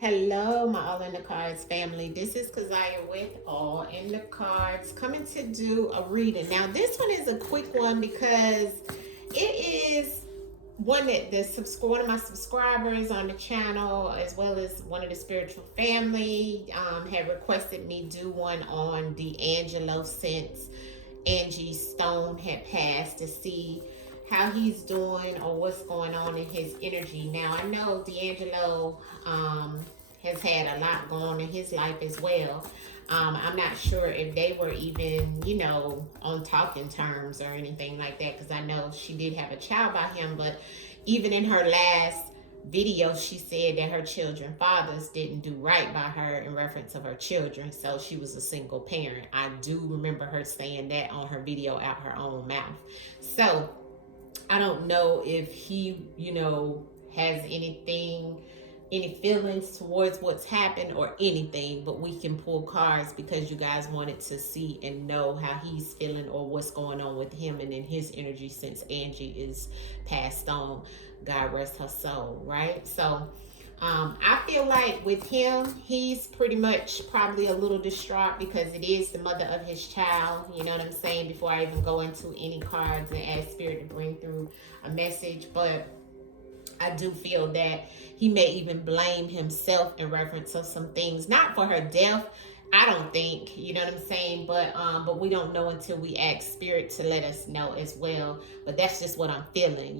Hello, my All in the Cards family. This is Keziah with All in the Cards, coming to do a reading. Now, this one is a quick one because it is one that one of my subscribers on the channel, as well as one of the spiritual family, had requested me do one on D'Angelo since Angie Stone had passed, to see how he's doing or what's going on in his energy. Now, I know D'Angelo has had a lot going on in his life as well. I'm not sure if they were even, on talking terms or anything like that, because I know she did have a child by him, but even in her last video, she said that her children fathers didn't do right by her in reference of her children, so she was a single parent. I do remember her saying that on her video out her own mouth. So I don't know if he, has any feelings towards what's happened or anything, but we can pull cards because you guys wanted to see and know how he's feeling or what's going on with him and in his energy since Angie is passed on. God rest her soul, right? So I feel like with him, he's pretty much probably a little distraught because it is the mother of his child. You know what I'm saying? Before I even go into any cards and ask Spirit to bring through a message, but I do feel that he may even blame himself in reference of some things, not for her death. I don't think, you know what I'm saying, but we don't know until we ask Spirit to let us know as well. But that's just what I'm feeling,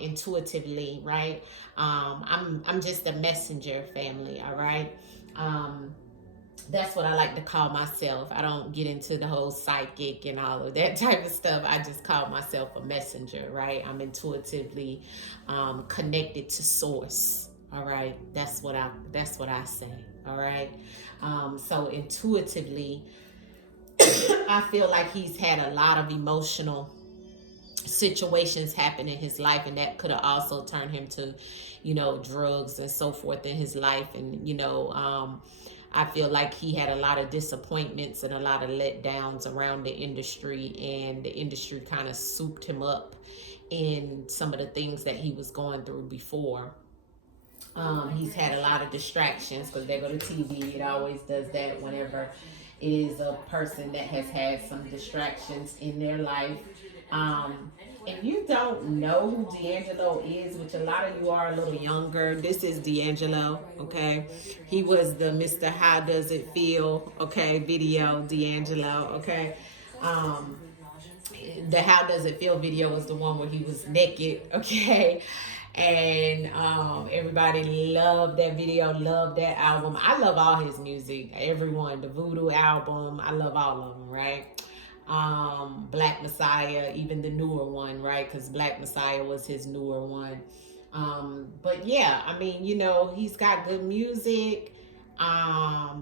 intuitively, right? I'm just a messenger, family, all right. That's what I like to call myself. I don't get into the whole psychic and all of that type of stuff. I just call myself a messenger, right? I'm intuitively connected to source. All right, that's what I say. All right, so intuitively, I feel like he's had a lot of emotional situations happen in his life, and that could have also turned him to, drugs and so forth in his life, and I feel like he had a lot of disappointments and a lot of letdowns around the industry, and the industry kind of souped him up in some of the things that he was going through before. He's had a lot of distractions because they go to TV. It always does that whenever it is a person that has had some distractions in their life. If you don't know who D'Angelo is, which a lot of you are a little younger, this is D'Angelo, okay? He was the Mr. How Does It Feel, okay, video, D'Angelo, okay? The How Does It Feel video was the one where he was naked, okay? And everybody loved that video, loved that album. I love all his music, everyone. The Voodoo album, I love all of them, right? Black Messiah, even the newer one, right? Because Black Messiah was his newer one. But yeah, I mean, he's got good music. I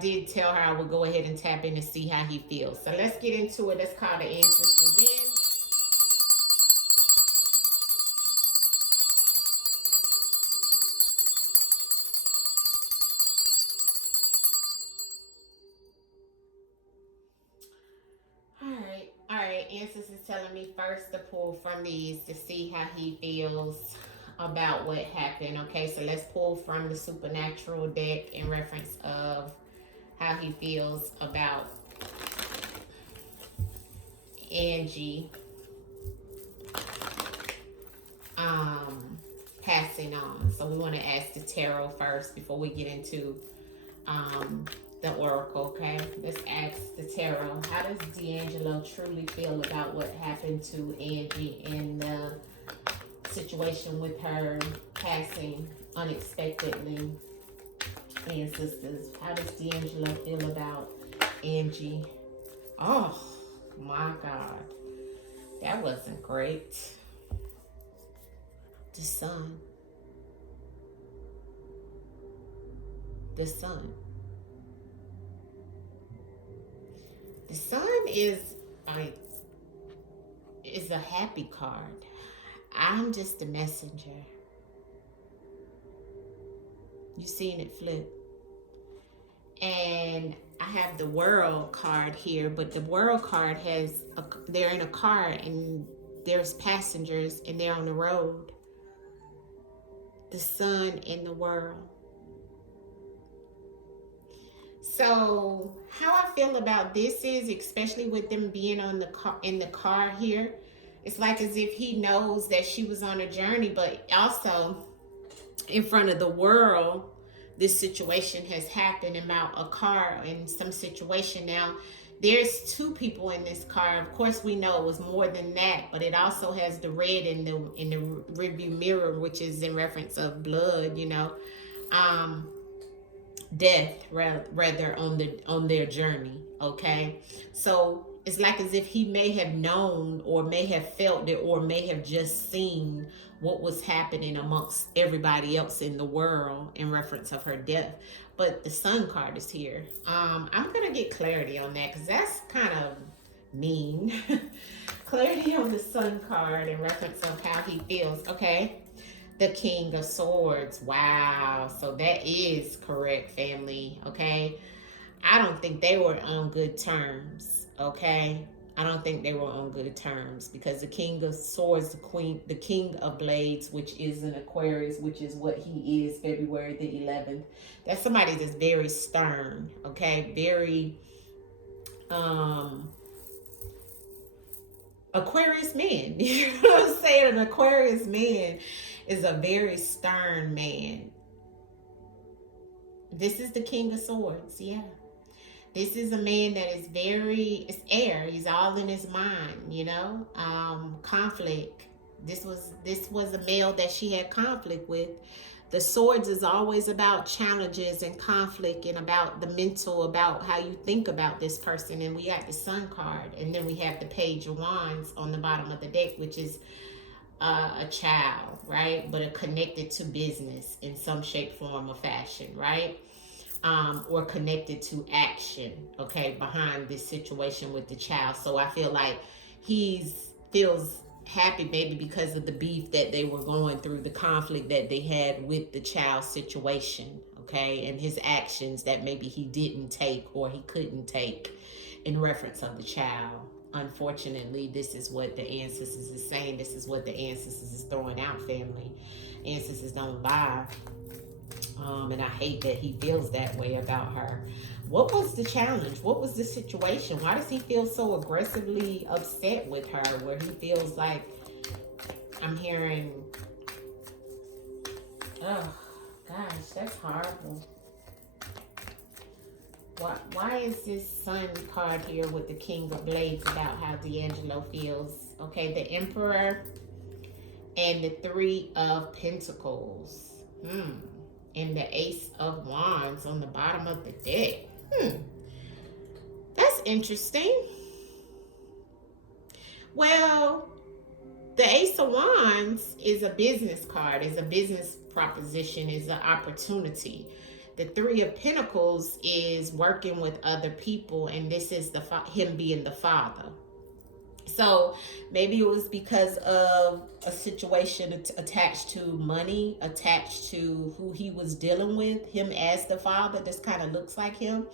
did tell her I would go ahead and tap in to see how he feels. So let's get into it. Let's call the ancestors in. All right. Answers is telling me first to pull from these to see how he feels about what happened. Okay, so let's pull from the supernatural deck in reference of how he feels about Angie passing on. So we want to ask the tarot first before we get into the oracle, okay? Let's ask the tarot. How does D'Angelo truly feel about what happened to Angie and the situation with her passing unexpectedly? Ancestors, how does D'Angelo feel about Angie? Oh my God, that wasn't great. The sun. The sun. The sun is a happy card. I'm just a messenger. You seen it flip. And I have the world card here, but the world card they're in a car and there's passengers and they're on the road. the sun in the world. So how I feel about this is, especially with them being on the car, in the car here, it's like as if he knows that she was on a journey, but also in front of the world, this situation has happened about a car and some situation. Now, there's two people in this car. Of course, we know it was more than that, but it also has the red in the rearview mirror, which is in reference of blood, death rather on their journey. Okay, so it's like as if he may have known or may have felt it or may have just seen what was happening amongst everybody else in the world in reference of her death. But the sun card is here. I'm gonna get clarity on that because that's kind of mean. Clarity on the sun card in reference of how he feels. Okay, the King of Swords. Wow. So that is correct, family. Okay. I don't think they were on good terms. Okay. I don't think they were on good terms because the King of Swords, the King of Blades, which is an Aquarius, which is what he is, February the 11th. That's somebody that's very stern. Okay. Very, Aquarius man. You know what I'm saying? An Aquarius man is a very stern man. This is the King of Swords. Yeah. This is a man that is it's air. He's all in his mind, conflict. This was a male that she had conflict with. The swords is always about challenges and conflict and about the mental, about how you think about this person. And we got the Sun card. And then we have the Page of Wands on the bottom of the deck, which is a child, right? But a connected to business in some shape, form, or fashion, right? Or connected to action, okay, behind this situation with the child. So I feel like feels happy maybe because of the beef that they were going through, the conflict that they had with the child situation, okay, and his actions that maybe he didn't take or he couldn't take in reference of the child. Unfortunately, this is what the ancestors is saying. This is what the ancestors is throwing out, family. Ancestors don't lie. And I hate that he feels that way about her. What was the challenge? What was the situation? Why does he feel so aggressively upset with her where he feels like I'm hearing, oh gosh, that's horrible. Why is this Sun card here with the King of Blades about how D'Angelo feels? Okay, the Emperor and the Three of Pentacles. And the Ace of Wands on the bottom of the deck. That's interesting. Well, the Ace of Wands is a business card, is a business proposition, is an opportunity. The Three of Pentacles is working with other people, and this is him being the father. So maybe it was because of a situation attached to money, attached to who he was dealing with, him as the father. This kind of looks like him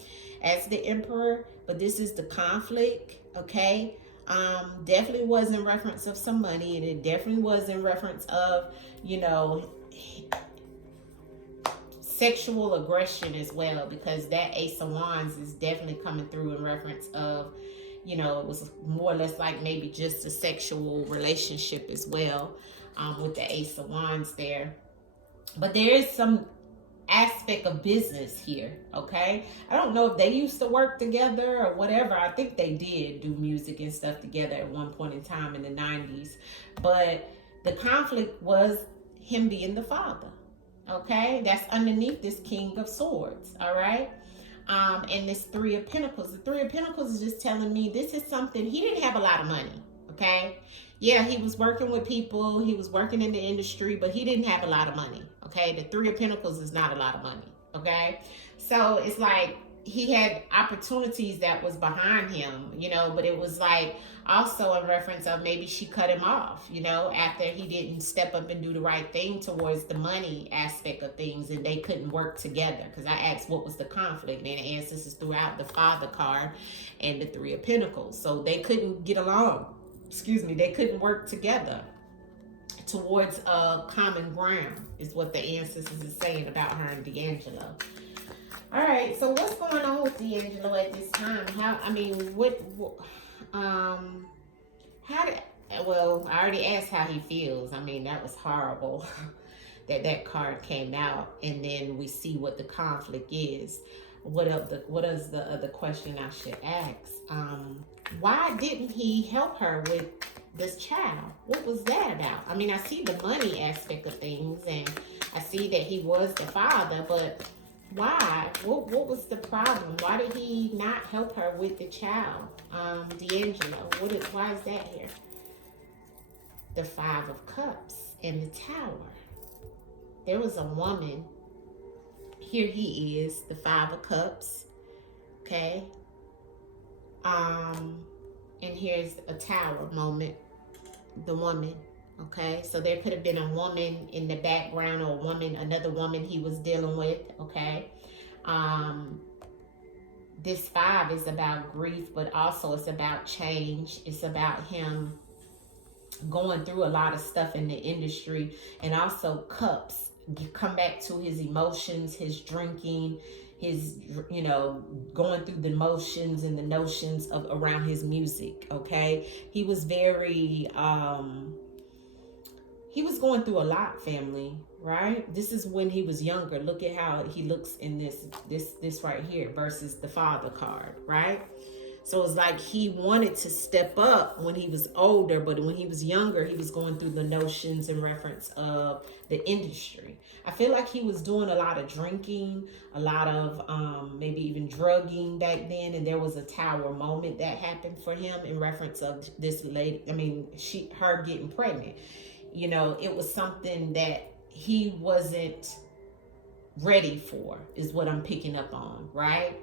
as the Emperor, but this is the conflict, okay? Definitely was in reference of some money, and it definitely was in reference of, sexual aggression as well, because that Ace of Wands is definitely coming through in reference of, it was more or less like maybe just a sexual relationship as well, with the Ace of Wands there. But there is some aspect of business here, okay? I don't know if they used to work together or whatever. I think they did do music and stuff together at one point in time in the 90s. But the conflict was him being the father, okay? That's underneath this King of Swords, all right? And this Three of Pentacles. The Three of Pentacles is just telling me this is something, he didn't have a lot of money, okay? Yeah, he was working with people, he was working in the industry, but he didn't have a lot of money, okay? The Three of Pentacles is not a lot of money, okay? So it's like he had opportunities that was behind him, but it was like also in reference of maybe she cut him off, after he didn't step up and do the right thing towards the money aspect of things, and they couldn't work together. Because I asked what was the conflict, and the ancestors throughout the Father card and the Three of Pentacles. So they couldn't get along. Excuse me, they couldn't work together. towards a common ground is what the ancestors is saying about her and D'Angelo. All right, so what's going on with D'Angelo at this time? How did, well, I already asked how he feels. I mean, that was horrible that card came out, and then we see what the conflict is. What is the other question I should ask? Why didn't he help her with this child? What was that about? I mean, I see the money aspect of things, and I see that he was the father, but why? What was the problem? Why did he not help her with the child? D'Angelo, why is that here? The Five of Cups and the Tower. There was a woman. Here he is, the Five of Cups. Okay. And here's a Tower moment. The woman. Okay, so there could have been a woman in the background, or another woman he was dealing with. Okay. This five is about grief, but also it's about change. It's about him going through a lot of stuff in the industry, and also cups. You come back to his emotions, his drinking, his, going through the motions and the notions of around his music. Okay. He was very, he was going through a lot, family, right? This is when he was younger. Look at how he looks in this right here versus the father card, right? So it's like he wanted to step up when he was older, but when he was younger, he was going through the notions in reference of the industry. I feel like he was doing a lot of drinking, a lot of maybe even drugging back then, and there was a Tower moment that happened for him in reference of this lady. I mean, her getting pregnant. It was something that he wasn't ready for, is what I'm picking up on, right?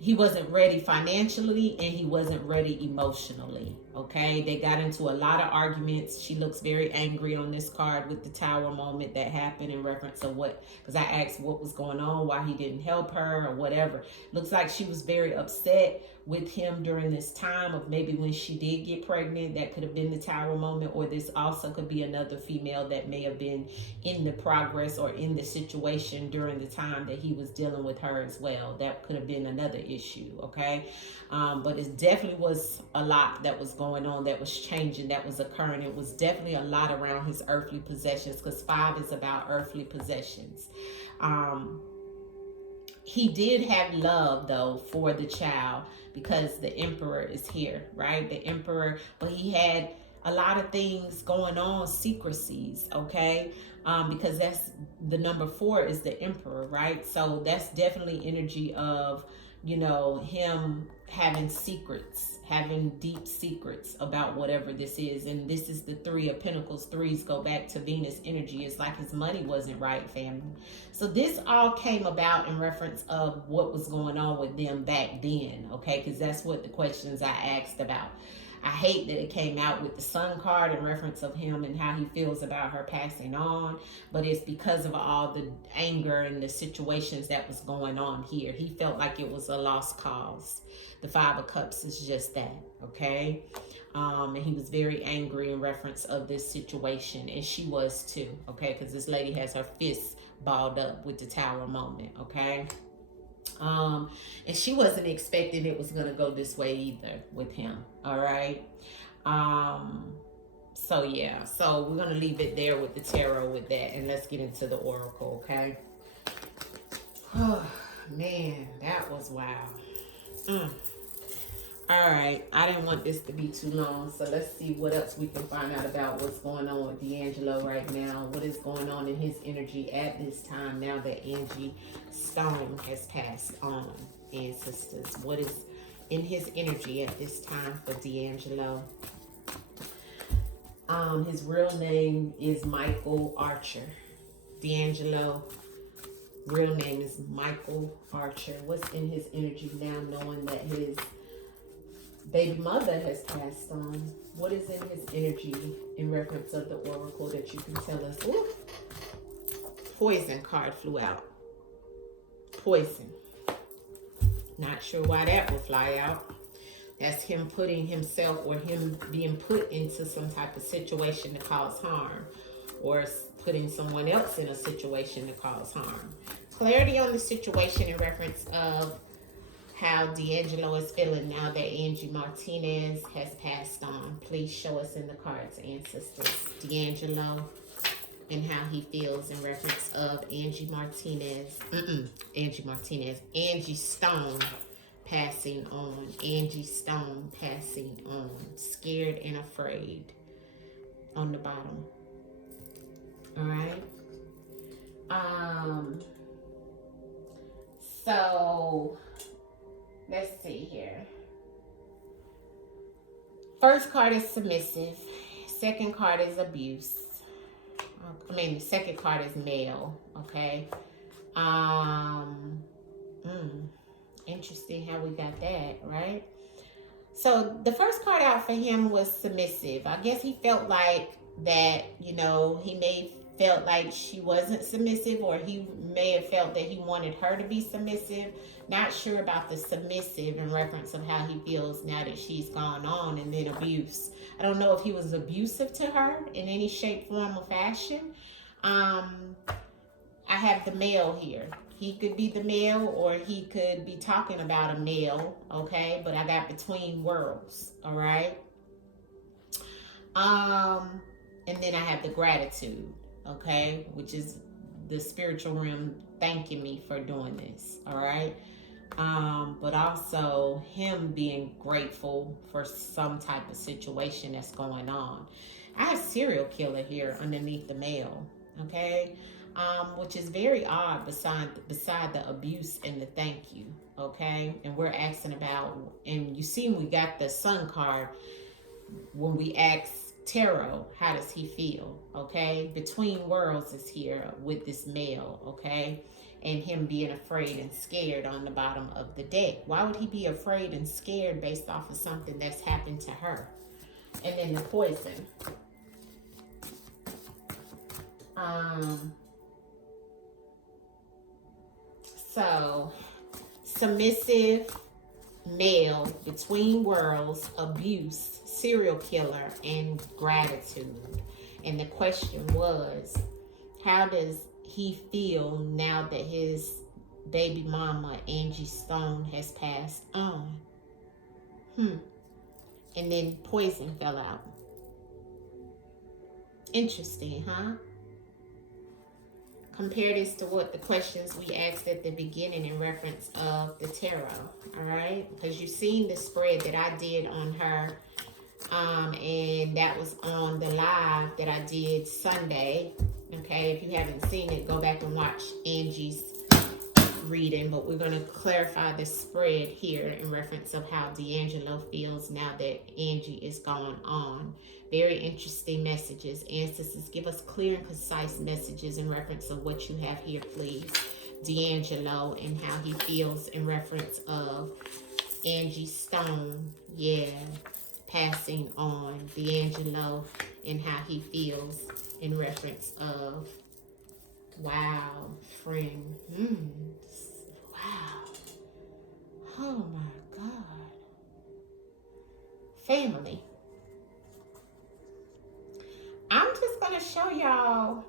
He wasn't ready financially, and he wasn't ready emotionally. Okay, they got into a lot of arguments. She looks very angry on this card with the Tower moment that happened in reference to because I asked what was going on, why he didn't help her or whatever. Looks like she was very upset with him during this time of maybe when she did get pregnant. That could have been the Tower moment, or this also could be another female that may have been in the progress or in the situation during the time that he was dealing with her as well. That could have been another issue. Okay. But it definitely was a lot that was going on, that was changing, that was occurring. It was definitely a lot around his earthly possessions, because 5 is about earthly possessions. He did have love, though, for the child, because the Emperor is here, right? The Emperor, but he had a lot of things going on, secrecies, okay? Because that's the number 4 is the Emperor, right? So that's definitely energy of, him having secrets, having deep secrets about whatever this is. And this is the 3 of Pentacles. 3s go back to Venus energy. It's like his money wasn't right, family. So this all came about in reference of what was going on with them back then, okay? Because that's what the questions I asked about. I hate that it came out with the Sun card in reference of him and how he feels about her passing on, but it's because of all the anger and the situations that was going on here. He felt like it was a lost cause. The 5 of Cups is just that, okay? And he was very angry in reference of this situation, and she was too, okay? Because this lady has her fists balled up with the Tower moment, okay? And she wasn't expecting it was gonna go this way either with him. All right. So yeah, so we're gonna leave it there with the tarot with that, and let's get into the oracle. Okay. Oh man, that was wild. All right, I didn't want this to be too long, so let's see what else we can find out about what's going on with D'Angelo right now. What is going on in his energy at this time now that Angie Stone has passed on, ancestors? What is in his energy at this time for D'Angelo? His real name is Michael Archer. D'Angelo, real name is Michael Archer. What's in his energy now, knowing that his baby mother has passed on? What is in his energy in reference of the oracle that you can tell us? Ooh, Poison card flew out. Poison. Not sure why that would fly out. That's him putting himself or him being put into some type of situation to cause harm, or putting someone else in a situation to cause harm. Clarity on the situation in reference of how D'Angelo is feeling now that Angie Martinez has passed on. Please show us in the cards, ancestors, D'Angelo and how he feels in reference of Angie Stone passing on. Angie Stone passing on. Scared and afraid on the bottom. All right. So let's see here. First card is submissive. Second card is abuse. The second card is male. Okay. Interesting how we got that, right? So the first card out for him was submissive. I guess he felt like that, he may felt like she wasn't submissive, or he may have felt that he wanted her to be submissive. Not sure about the submissive in reference of how he feels now that she's gone on. And then abuse. I don't know if he was abusive to her in any shape, form, or fashion. I have the male here. He could be the male, or he could be talking about a male, okay? But I got between worlds, all right? And then I have the gratitude, okay? Which is the spiritual realm thanking me for doing this, all right? But also him being grateful for some type of situation that's going on. I have serial killer here underneath the male, okay? Which is very odd beside the abuse and the thank you, okay? And we're asking about, and you see we got the sun card when we ask tarot, how does he feel, okay? Between worlds is here with this male, okay? And him being afraid and scared on the bottom of the deck. Why would he be afraid and scared based off of something that's happened to her? And then the poison. So, submissive, male, between worlds, abuse, serial killer, and gratitude. And the question was, how does he feel now that his baby mama, Angie Stone, has passed on? And then poison fell out. Interesting, huh? Compare this to what the questions we asked at the beginning in reference of the tarot, all right? Because you've seen the spread that I did on her, and that was on the live that I did Sunday, okay? If you haven't seen it, go back and watch Angie's reading, but we're going to clarify the spread here in reference of how D'Angelo feels now that Angie is gone on. Very interesting messages. Ancestors, give us clear and concise messages in reference of what you have here, please. D'Angelo and how he feels in reference of Angie Stone, passing on. D'Angelo and how he feels in reference of, wow, friend. Wow. Oh my God. Family. I'm just going to show y'all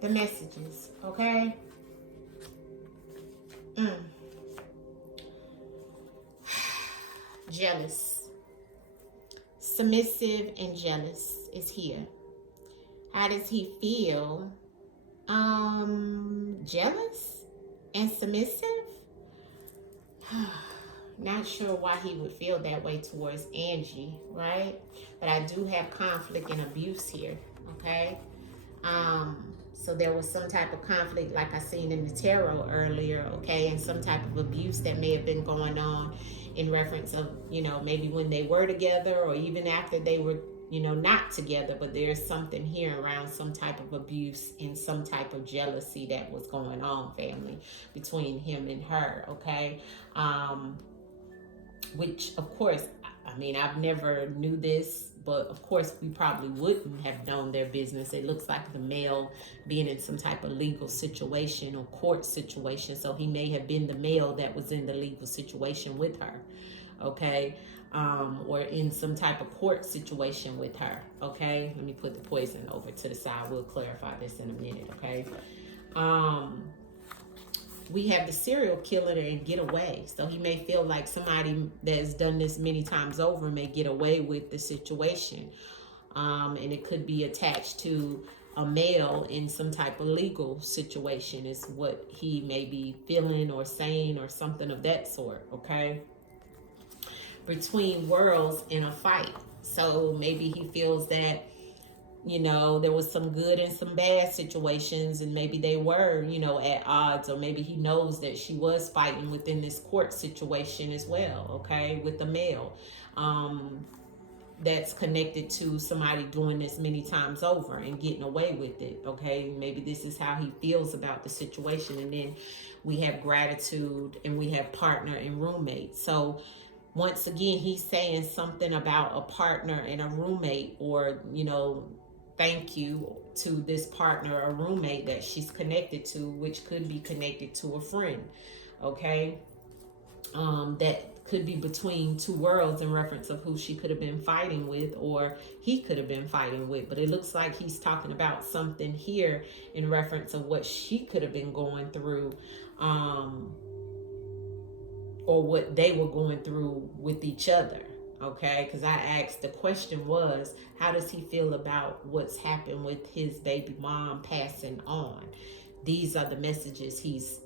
the messages, okay? Jealous. Submissive and jealous is here. How does he feel? Jealous and submissive? Not sure why he would feel that way towards Angie, right? But I do have conflict and abuse here, okay? So there was some type of conflict like I seen in the tarot earlier, okay? And some type of abuse that may have been going on in reference of, maybe when they were together or even after they were, not together. But there's something here around some type of abuse and some type of jealousy that was going on, family, between him and her, okay? Which, of course, I've never knew this but of course we probably wouldn't have known their business. It looks like the male being in some type of legal situation or court situation, so he may have been the male that was in the legal situation with her, okay, or in some type of court situation with her, okay. Let me put the poison over to the side. We'll clarify this in a minute, okay. We have the serial killer and get away. So he may feel like somebody that's done this many times over may get away with the situation. And it could be attached to a male in some type of legal situation is what he may be feeling or saying or something of that sort, okay? Between worlds in a fight. So maybe he feels that, you know, there was some good and some bad situations, and maybe they were, you know, at odds, or maybe he knows that she was fighting within this court situation as well, okay, with the male that's connected to somebody doing this many times over and getting away with it, okay. Maybe this is how he feels about the situation. And then we have gratitude, and we have partner and roommate. So once again, he's saying something about a partner and a roommate, or, you know, thank you to this partner or roommate that she's connected to, which could be connected to a friend, okay. That could be between two worlds in reference of who she could have been fighting with, or he could have been fighting with. But it looks like he's talking about something here in reference of what she could have been going through, or what they were going through with each other, okay? Because I asked, the question was, how does he feel about what's happened with his baby mom passing on? These are the messages he's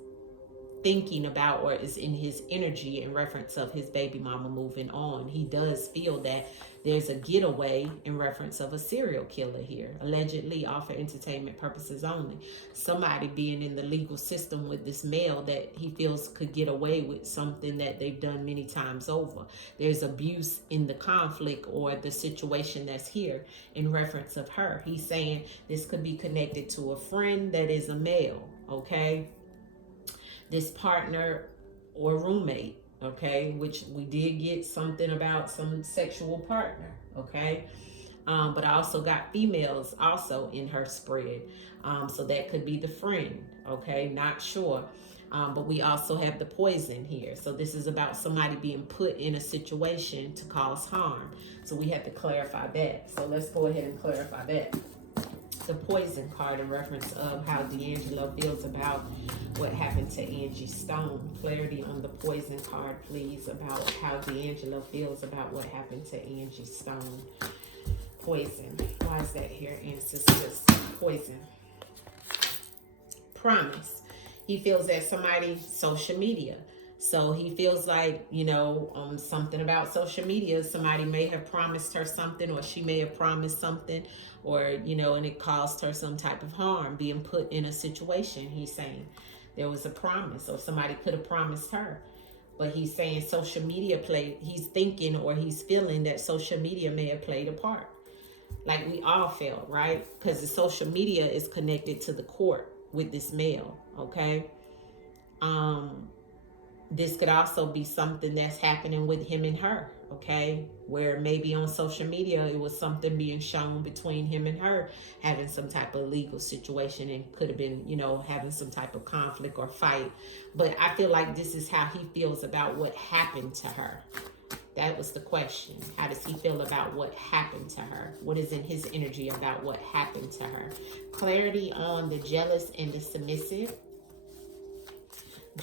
thinking about, or is in his energy in reference of his baby mama moving on. He does feel that there's a getaway in reference of a serial killer here, allegedly all for entertainment purposes only. Somebody being in the legal system with this male that he feels could get away with something that they've done many times over. There's abuse in the conflict or the situation that's here in reference of her. He's saying this could be connected to a friend that is a male, okay? This partner or roommate, okay, which we did get something about some sexual partner, okay, but I also got females also in her spread, so that could be the friend, okay, not sure, but we also have the poison here. So this is about somebody being put in a situation to cause harm, so we have to clarify that. So let's go ahead and clarify that. The poison card in reference of how D'Angelo feels about what happened to Angie Stone. Clarity on the poison card, please, about how D'Angelo feels about what happened to Angie Stone. Poison. Why is that here, ancestors? Poison. Promise. He feels that somebody, social media. So he feels like, you know, something about social media. Somebody may have promised her something, or she may have promised something, or, you know, and it caused her some type of harm, being put in a situation. He's saying there was a promise, or somebody could have promised her. But he's saying social media played, he's thinking or he's feeling that social media may have played a part. Like we all felt, right? Because the social media is connected to the court with this male, okay? This could also be something that's happening with him and her, okay? Where maybe on social media, it was something being shown between him and her, having some type of legal situation, and could have been, you know, having some type of conflict or fight. But I feel like this is how he feels about what happened to her. That was the question. How does he feel about what happened to her? What is in his energy about what happened to her? Clarity on the jealous and the submissive.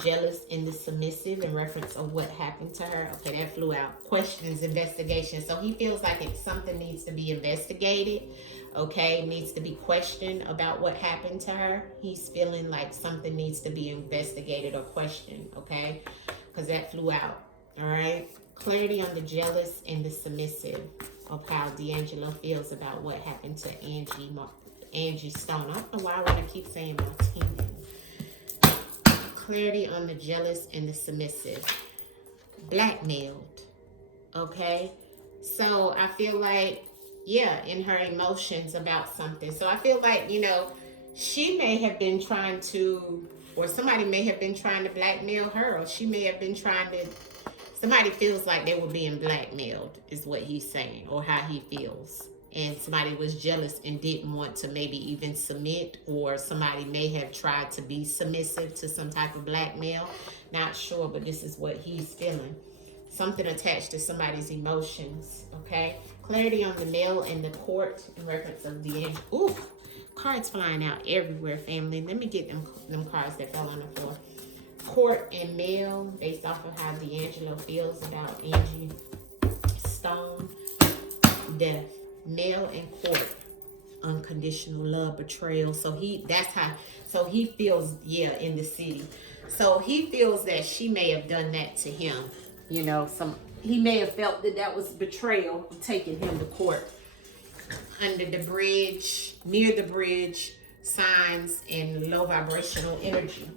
Jealous and the submissive in reference of what happened to her. Okay, that flew out. Questions, investigation. So he feels like something needs to be investigated. Okay, needs to be questioned about what happened to her. He's feeling like something needs to be investigated or questioned. Okay, because that flew out. All right. Clarity on the jealous and the submissive of how D'Angelo feels about what happened to Angie Stone. I don't know why I want to keep saying Martinez. Clarity on the jealous and the submissive. Blackmailed. Okay. So I feel like, yeah, in her emotions about something. So I feel like, you know, she may have been trying to, or somebody may have been trying to blackmail her, or she may have been trying to, somebody feels like they were being blackmailed, is what he's saying, or how he feels. And somebody was jealous and didn't want to maybe even submit, or somebody may have tried to be submissive to some type of blackmail. Not sure, but this is what he's feeling. Something attached to somebody's emotions, okay? Clarity on the mail and the court in reference of the end. Ooh, cards flying out everywhere, family. Let me get them cards that fell on the floor. Court and mail, based off of how D'Angelo feels about Angie Stone. Death. Mail and court. Unconditional love, betrayal. So he feels, yeah, in the city. So he feels that she may have done that to him. You know, he may have felt that was betrayal, taking him to court. Under the bridge, near the bridge, signs and low vibrational energy.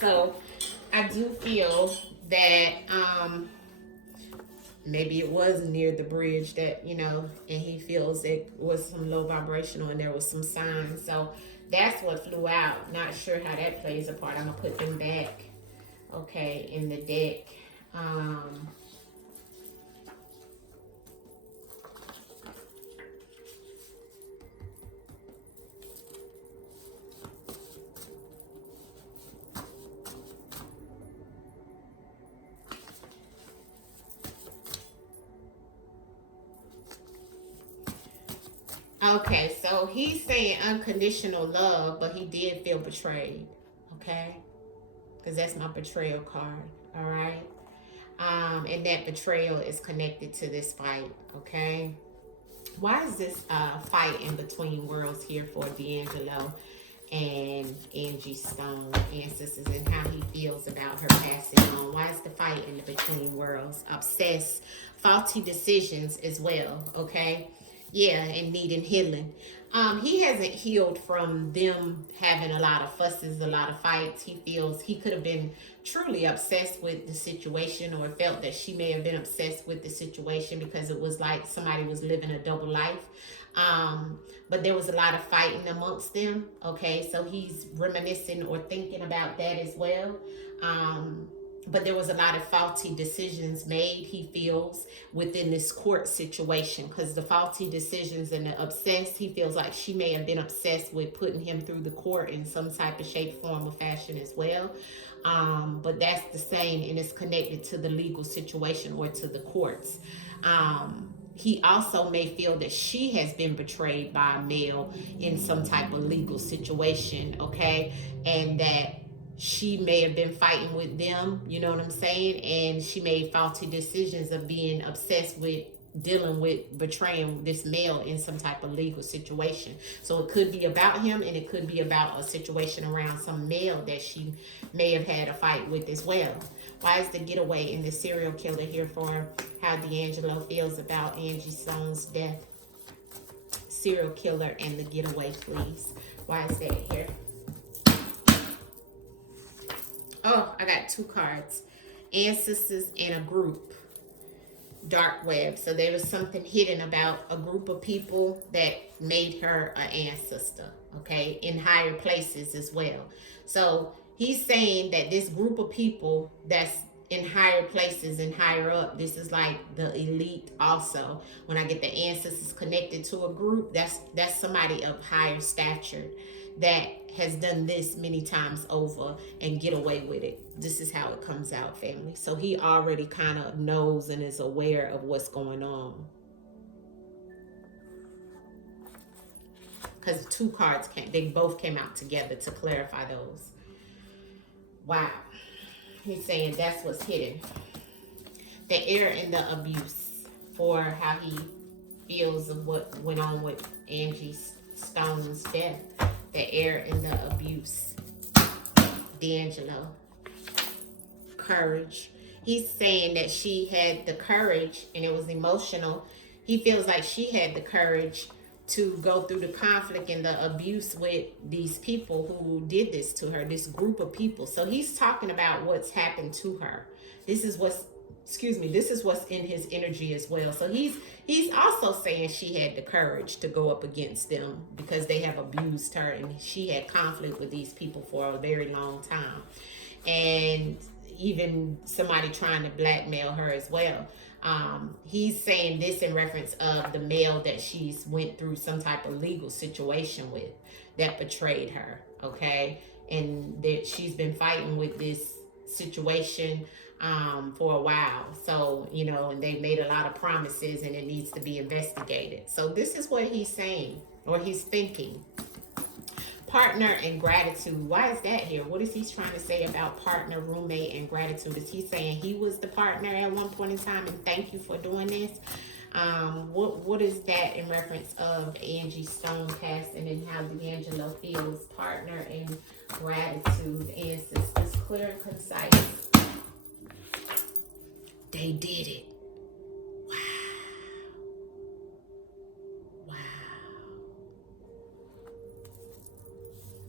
So I do feel that maybe it was near the bridge that, you know, and he feels it was some low vibrational and there was some signs. So that's what flew out. Not sure how that plays a part. I'm going to put them back, okay, in the deck. Okay, so he's saying unconditional love, but he did feel betrayed, okay? Because that's my betrayal card, all right? And that betrayal is connected to this fight, okay? Why is this fight in between worlds here for D'Angelo and Angie Stone, ancestors, and how he feels about her passing on? Why is the fight in the between worlds? Obsessed, faulty decisions as well, okay? Yeah, and needing healing. He hasn't healed from them having a lot of fusses, a lot of fights. He feels he could have been truly obsessed with the situation, or felt that she may have been obsessed with the situation because it was like somebody was living a double life. But there was a lot of fighting amongst them. Okay, so he's reminiscing or thinking about that as well. But there was a lot of faulty decisions made, he feels, within this court situation, because the faulty decisions and the obsessed, he feels like she may have been obsessed with putting him through the court in some type of shape, form, or fashion as well. But that's the same, and it's connected to the legal situation or to the courts. He also may feel that she has been betrayed by a male in some type of legal situation, okay? And that she may have been fighting with them, you know what I'm saying? And she made faulty decisions of being obsessed with dealing with betraying this male in some type of legal situation. So it could be about him, and it could be about a situation around some male that she may have had a fight with as well. Why is the getaway in the serial killer here for how D'Angelo feels about Angie Stone's death? Serial killer and the getaway, please. Why is that here? Oh, I got two cards. Ancestors and a group. Dark web. So there was something hidden about a group of people that made her an ancestor, okay, in higher places as well. So he's saying that this group of people that's in higher places and higher up, this is like the elite also. When I get the ancestors connected to a group, that's somebody of higher stature that has done this many times over and get away with it. This is how it comes out, family. So he already kind of knows and is aware of what's going on. Because two cards they both came out together to clarify those. Wow. He's saying that's what's hidden. The error and the abuse for how he feels of what went on with Angie Stone's death. The error and the abuse. D'Angelo. Courage. He's saying that she had the courage, and it was emotional. He feels like she had the courage to go through the conflict and the abuse with these people who did this to her, this group of people. So he's talking about what's happened to her. This is what's in his energy as well. So he's also saying she had the courage to go up against them because they have abused her, and she had conflict with these people for a very long time. And even somebody trying to blackmail her as well. He's saying this in reference of the male that she's went through some type of legal situation with that betrayed her, okay? And that she's been fighting with this situation for a while. So, you know, and they made a lot of promises and it needs to be investigated. So this is what he's saying, or he's thinking. Partner and gratitude. Why is that here? What is he trying to say about partner, roommate, and gratitude? Is he saying he was the partner at one point in time and thank you for doing this? What is that in reference of Angie Stone passing and how D'Angelo feels? Partner and gratitude. Answers is clear and concise. They did it.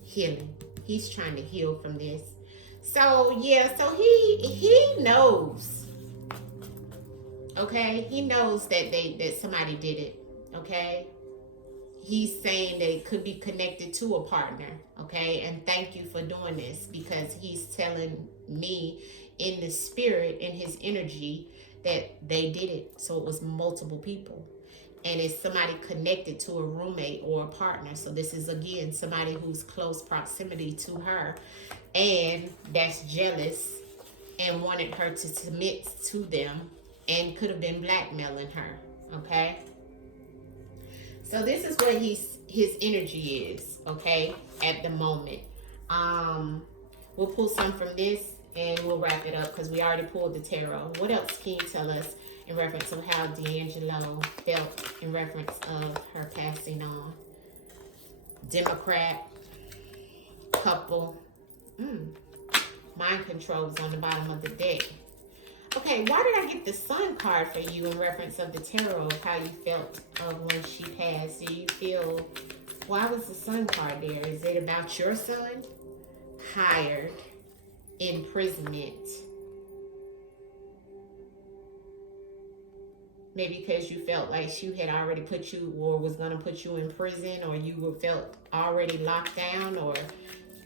Healing. He's trying to heal from this. So yeah, so he knows. Okay, he knows that somebody did it. Okay, he's saying that it could be connected to a partner. Okay, and thank you for doing this, because he's telling me in the spirit, in his energy, that they did it. So it was multiple people. And it's somebody connected to a roommate or a partner. So this is, again, somebody who's close proximity to her and that's jealous and wanted her to submit to them and could have been blackmailing her, okay? So this is what his energy is, okay, at the moment. We'll pull some from this and we'll wrap it up because we already pulled the tarot. What else can you tell us in reference of how D'Angelo felt in reference of her passing on? Democrat, couple, mind control is on the bottom of the deck. Okay, why did I get the Sun card for you in reference of the tarot of how you felt when she passed? Do you feel, why was the Sun card there? Is it about your son? Hired, imprisonment. Maybe because you felt like she had already put you or was going to put you in prison, or you felt already locked down, or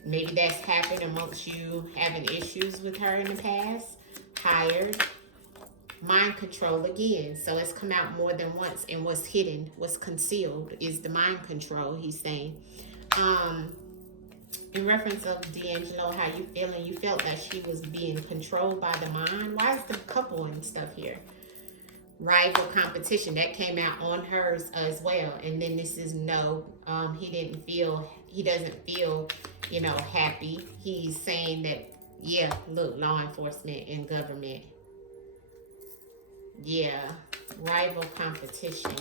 maybe that's happened amongst you having issues with her in the past. Hired. Mind control again. So it's come out more than once, and what's hidden, what's concealed is the mind control, he's saying. In reference of D'Angelo, how you feeling? You felt that she was being controlled by the mind. Why is the couple and stuff here? Rival competition, that came out on hers as well. And then this is no, he doesn't feel, you know, happy. He's saying that, yeah, look, law enforcement and government. Yeah, rival competition,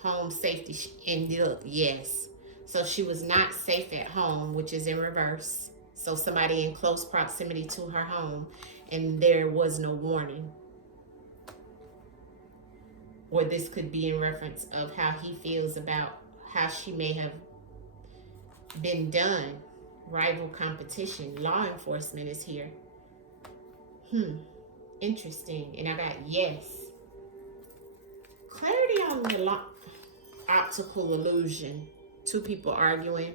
home safety, and look, yes. So she was not safe at home, which is in reverse. So somebody in close proximity to her home, and there was no warning. Or this could be in reference of how he feels about how she may have been done. Rival competition. Law enforcement is here. Interesting. And I got yes. Clarity on the optical illusion. Two people arguing.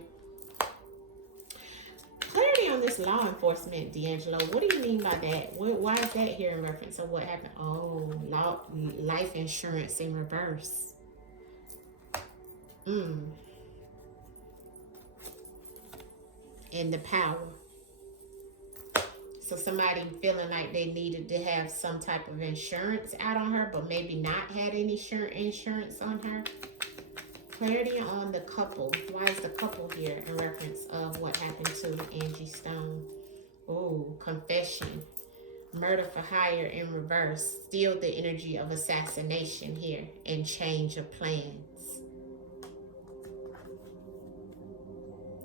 Clarity on this law enforcement, D'Angelo. What do you mean by that? Why is that here in reference of what happened? Oh, life insurance in reverse. And the power. So somebody feeling like they needed to have some type of insurance out on her, but maybe not had any insurance on her. Clarity on the couple. Why is the couple here in reference of what happened to Angie Stone? Oh, confession. Murder for hire in reverse. Still the energy of assassination here and change of plans.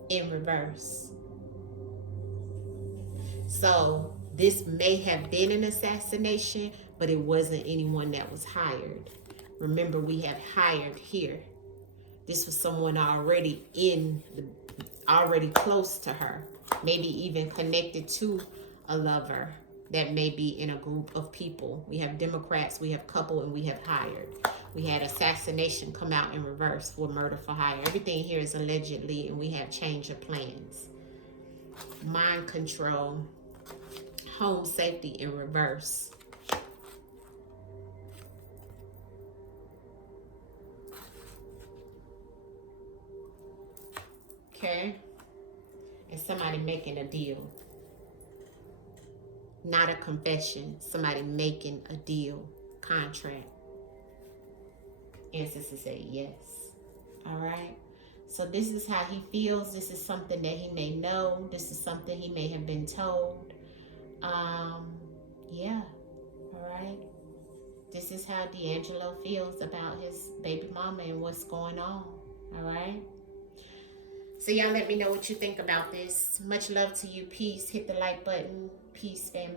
In reverse. So this may have been an assassination, but it wasn't anyone that was hired. Remember, we have hired here. This was someone already already close to her, maybe even connected to a lover that may be in a group of people. We have Democrats, we have couple, and we have hired. We had assassination come out in reverse for murder for hire. Everything here is allegedly, and we have change of plans. Mind control, home safety in reverse. Okay. And somebody making a deal. Not a confession. Somebody making a deal. Contract. Ancestors say yes. All right. So this is how he feels. This is something that he may know. This is something he may have been told. Yeah. All right. This is how D'Angelo feels about his baby mama and what's going on. All right. So y'all let me know what you think about this. Much love to you. Peace. Hit the like button. Peace, family.